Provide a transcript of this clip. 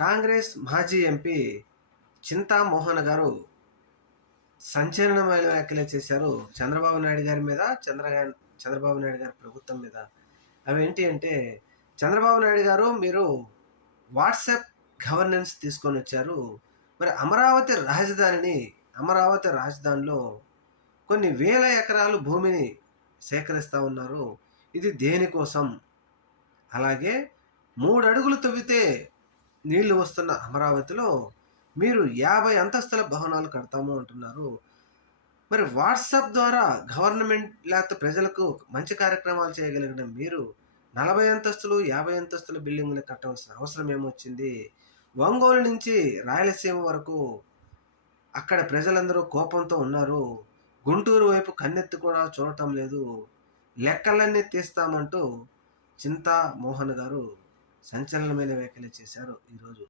కాంగ్రెస్ మాజీ ఎంపీ చింతామోహన్ గారు సంచలనమైన వ్యాఖ్యలు చేశారు చంద్రబాబు నాయుడు గారి మీద, చంద్రబాబు నాయుడు గారి ప్రభుత్వం మీద. అవేంటి అంటే, చంద్రబాబు నాయుడు గారు మీరు వాట్సాప్ గవర్నెన్స్ తీసుకొని వచ్చారు. మరి అమరావతి రాజధానిలో కొన్ని వేల ఎకరాలు భూమిని సేకరిస్తూ ఉన్నారు. ఇది దేనికోసం? అలాగే 3 అడుగులు తవ్వితే నీళ్లు వస్తున్న అమరావతిలో మీరు 50 అంతస్తుల భవనాలు కడతాము అంటున్నారు. మరి వాట్సాప్ ద్వారా గవర్నమెంట్ లేకపోతే ప్రజలకు మంచి కార్యక్రమాలు చేయగలిగిన మీరు 40 అంతస్తులు 50 అంతస్తుల బిల్డింగులు కట్టవలసిన అవసరం ఏమొచ్చింది? ఒంగోలు నుంచి రాయలసీమ వరకు అక్కడ ప్రజలందరూ కోపంతో ఉన్నారు. గుంటూరు వైపు కన్నెత్తి కూడా చూడటం లేదు. లెక్కలన్నీ తీస్తామంటూ చింతా మోహన్ గారు సంచలనమైన వ్యాఖ్యలు చేశారు ఈరోజు.